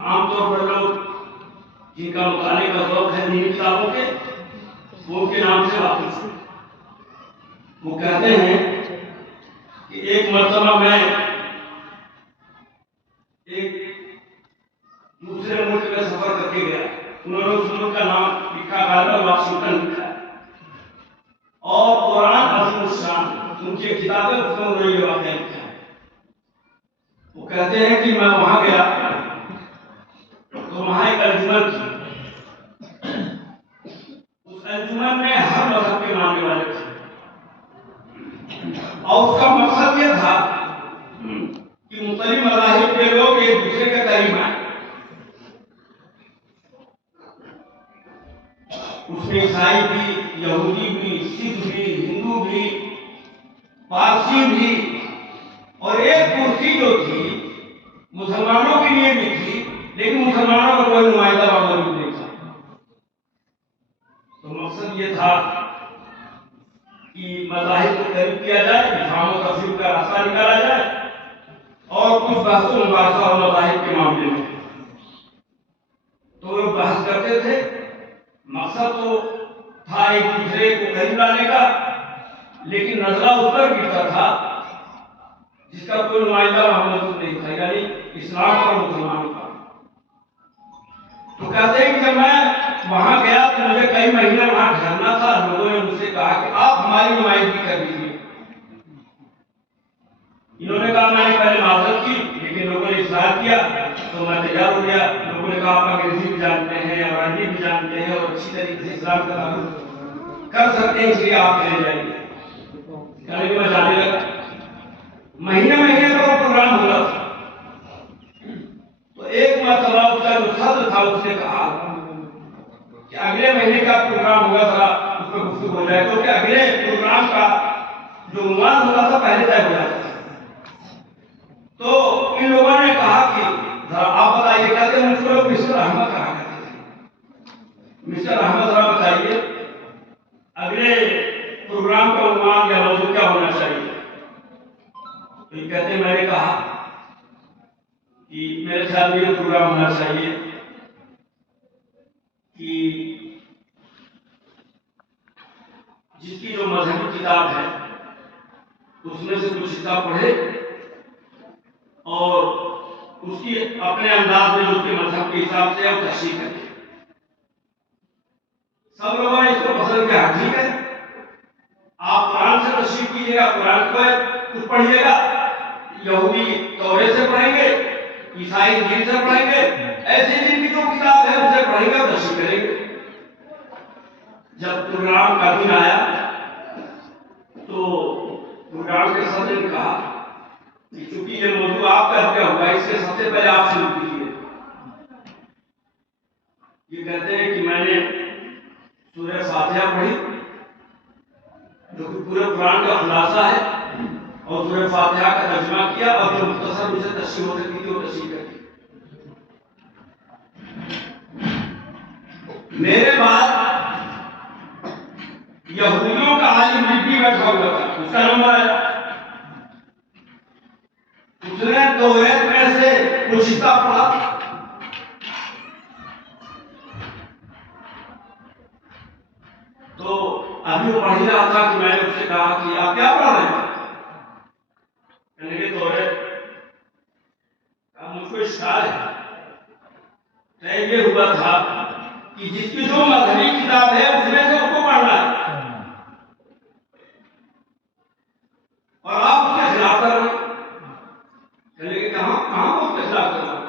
عام طور پر لوگ جن کا مطالعے کا ذوق ہے دینی کتابوں کے، وہ ان کے نام سے واقف ہیں۔ وہ کہتے ہیں کہ ایک مرتبہ میں ایک دوسرے ملک میں سفر کر کے گیا۔ انہوں نے اس ملک کا نام لکھا، غالباً واشنگٹن لکھا ہے، اور قرآن عظیم الشان ان کی کتابیں، اس میں انہوں نے یہ واقعہ لکھا ہے۔ وہ کہتے ہیں کہ میں وہاں گیا تو وہاں ایک انجمن تھی۔ اس انجمن میں ہر مذہب کے ماننے والے تھے، اور اس کا مقصد یہ تھا کہ مختلف مذاہب کے لوگ ایک دوسرے کے قریب آئیں۔ اس میں عیسائی بھی، یہودی بھی، سکھ بھی، ہندو بھی، پارسی بھی، اور ایک کرسی جو تھی مسلمانوں کے لیے بھی تھی، لیکن مسلمانوں کا کوئی نمائندہ وہاں موجود نہیں تھا۔ تو مقصد یہ تھا کہ مذاہب کو قریب کیا جائے، افہام و تفہیم کا راستہ نکالا جائے، اور کچھ بحث و مباحثہ اور مذاہب کے معاملے میں تو وہ بحث کرتے تھے۔ مقصد تو تھا ایک دوسرے کو قریب لانے کا، لیکن نظرہ اس پر گرتا تھا جس کا کوئی نمائندہ وہاں موجود نہیں تھا، یعنی اسلام اور مسلمانوں کا۔ تو کہتے ہیں کہ جب میں وہاں گیا تو مجھے کئی مہینے وہاں ٹھہرنا تھا۔ لوگوں نے مجھ سے کہا کہ آپ ہماری نمائندگی کر دیجیے۔ انہوں نے کہا میں نے پہلے معذرت کی، لیکن لوگوں نے اصرار کیا تو میں تیار ہو گیا۔ لوگوں نے کہا آپ انگریزی بھی جانتے ہیں، عربی بھی جانتے ہیں، اور اچھی طریقے سے اسلام کا تعلق کر سکتے ہیں، اس لیے آپ چلے جائیے۔ یعنی کہ میں جانے لگا۔ مہینے کا پروگرام ہوا تھا۔ تو ایک مرتبہ اس کا جو صدر تھا اس نے کہا کہ اگلے مہینے کا پروگرام ہوگا، ذرا اس پہ گفتگو ہو جائے، کیونکہ اگلے پروگرام کا جو عنوان ہوتا تھا پہلے طے ہو جاتا تھا۔ تو ان لوگوں نے کہا کہ ذرا آپ بتائیے، کہتے ہیں مجھ کو لوگ مسٹر احمد کہا کرتے تھے، مسٹر احمد ذرا بتائیے اگلے پروگرام کا عنوان یا موضوع کیا ہونا چاہیے۔ تو یہ کہتے ہیں میں نے کہا کہ میرے خیال میں یہ پروگرام ہونا چاہیے کہ جس کی جو مذہبی کتاب ہے اس میں سے کچھ حصہ پڑھے اور اس کی اپنے انداز میں اس کے مذہب کے حساب سے اور تشریح کرے۔ سب لوگوں نے اس کو پسند کیا، ٹھیک ہے آپ قرآن سے تشریح کیجیے گا، قرآن کو کچھ پڑھیے گا، یہودی تورات سے پڑھیں گے، عیسائی انجیل سے پڑھیں گے، ایسی جن کی جو کتاب ہے اسے پڑھیں گے اور تشریح کریں گے۔ جب پروگرام کا دن آیا تو پروگرام کے صدر نے کہا کہ چونکہ یہ موضوع آپ کا کیا ہوگا، اس کے سب سے پہلے آپ شروع کیجیے۔ یہ کہتے ہیں کہ میں نے سورہ فاتحہ پڑھی جو کہ پورے قرآن کا خلاصہ ہے، اور سورہ فاتحہ کا ترجمہ کیا، اور جو مختصر مجھے تشریح ہو سکتی تھی وہ تشریح کر دی۔ میرے بعد یہودیوں کا عالم بھی بیٹھا ہوا تھا، اس کا نمبر ہے۔ اس نے تورات میں سے کچھ حصہ پڑھا، تو ابھی وہ پڑھ رہا تھا کہ میں نے اس سے کہا کہ آپ کیا پڑھ رہے ہیں؟ کہنے لگے تورات۔ مجھ کو اشکال ہے، طے یہ ہوا تھا کہ جس کی جو مذہبی کتاب ہے اس میں سے اس کو پڑھنا ہے، اور آپ اس کے خلاف کر رہے ہیں۔ کہنے لگے کہاں اس کے خلاف کر رہے ہیں؟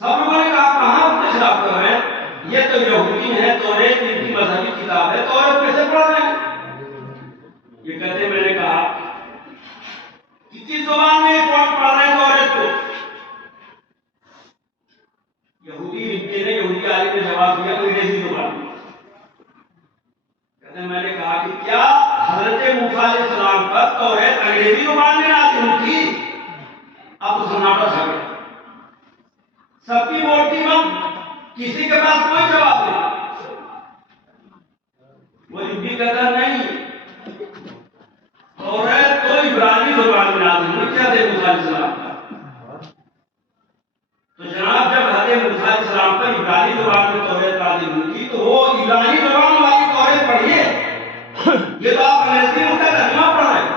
سب لوگوں نے کہا کہاں اس کے خلاف کر رہے ہیں، یہ تو یہودی ہے، تورات ان کی مذہبی کتاب ہے، تورات کیسے پڑھ رہے ہیں؟ یہ کہتے میں نے کہا کسی زبان میں کون پڑھ رہے ہیں تورات کو؟ یہودی عالم نے جواب دیا انگریزی زبان میں۔ کہتے میں نے کہا کہ کیا حضرت موسیٰ علیہ السلام پر تورات انگریزی زبان میں نازل ہوئی تھی؟ اب تو سناٹا چھا گیا، سب کی بولتی بند، کسی کے پاس کوئی جواب نہیں۔ وہ بھی کہتا نہیں، تورات تو عبرانی زبان میں نازل ہوئی، کیا تھے موسیٰ علیہ السلام کا؟ تو جناب جب حضرت موسیٰ علیہ السلام پر عبرانی زبان میں توریت نازل ہوئی تھی تو وہ عبرانی زبان والی توریت پڑھیے، یہ تو آپ انگریزی میں اس کا ترجمہ پڑھ رہے ہیں۔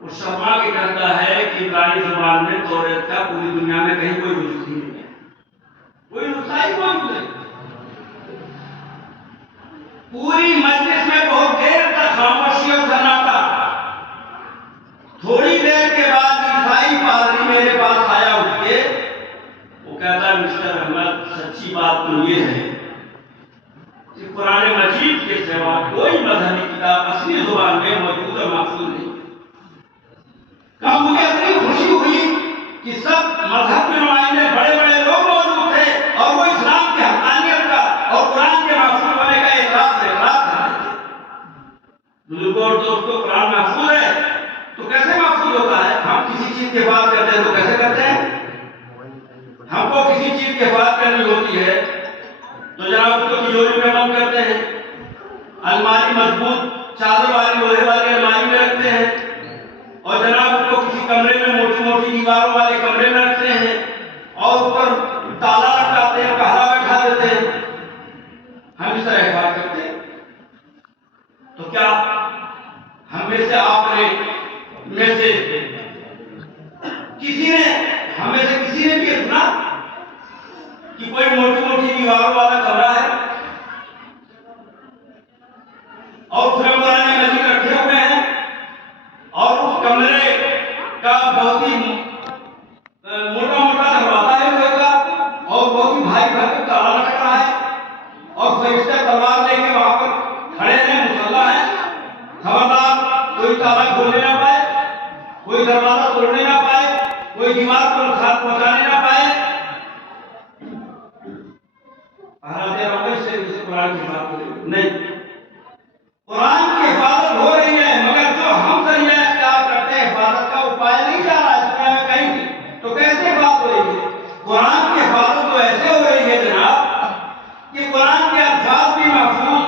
وہ شرما کے کہتا ہے کہ عبرانی زبان میں توریت کا پوری دنیا میں کہیں کوئی نسخہ نہیں ہے، کوئی نسخہ ہی موجود نہیں۔ پوری مجلس میں بہت دیر تک خاموشی اور سناٹا۔ تھوڑی دیر کے بعد عیسائی پادری میرے پاس آیا اٹھ کے، وہ کہتا ہے مسٹر احمد سچی بات تو یہ ہے کہ قرآن مجید کے سوا کوئی مذہبی کتاب اصلی زبان میں موجود اور محفوظ نہیں۔ کہا مجھے اتنی خوشی ہوئی کہ سب مذہب کے نمائندے بڑے بڑے لوگ موجود تھے اور وہ اسلام کی حقانیت کا اور قرآن کے محفوظ ہونے کا اعتراف کر رہے تھے۔ بزرگوں اور دوستوں، قرآن محفوظ ہے تو کیسے محفوظ ہوتا ہے؟ ہم کسی چیز کی حفاظت کرتے ہیں تو کیسے کرتے ہیں؟ ہم کو کسی چیز کی حفاظت کرنی ہوتی ہے تو جناب اس کو تجوری میں بند کرتے ہیں، الماری مضبوط چادر والی لوہے والی الماری میں رکھتے ہیں، اور جناب اس کو کسی کمرے میں موٹی موٹی دیواروں والے کمرے میں رکھتے ہیں اور اوپر تالا لٹکاتے ہیں، پہرا بیٹھا دیتے ہیں۔ ہم اس طرح حفاظت کرتے ہیں۔ تو کیا ہم میں سے آپ نے میں سے کسی نے ہم میں سے کسی نے بھی سنا کہ کوئی موٹی موٹی دیواروں والا کمرہ ہے اور اس میں قرآن مجید رکھے ہوئے ہیں اور اس کمرے کا بہت ہی موٹا موٹا دروازہ ہے لوہے کا اور بہت ہی بھاری بھاری تالا لٹک رہا ہے اور فرشتے تلوار لے کے وہاں پر کھڑے ہیں، مسلح ہیں، خبردار کوئی تالا کھولنے نہ پائے، کوئی دروازہ توڑنے نہ پائے، کوئی دیوار کو نقصان پہنچانے نہ پائے۔ قرآن کی حفاظت نہیں، قرآن کی حفاظت ہو رہی ہے مگر جو ہم ذریعہ اختیار کرتے ہیں حفاظت کا وہ پایا نہیں جا رہا ہے اس میں کہیں بھی، تو کیسے حفاظت ہو رہی ہے؟ قرآن کی حفاظت تو ایسے ہو رہی ہے جناب کہ قرآن کے الفاظ بھی محفوظ،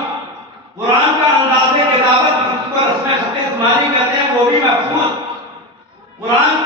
قرآن کا انداز کتابت جس کو رسم خط عثمانی کہتے ہیں وہ بھی محفوظ، قرآن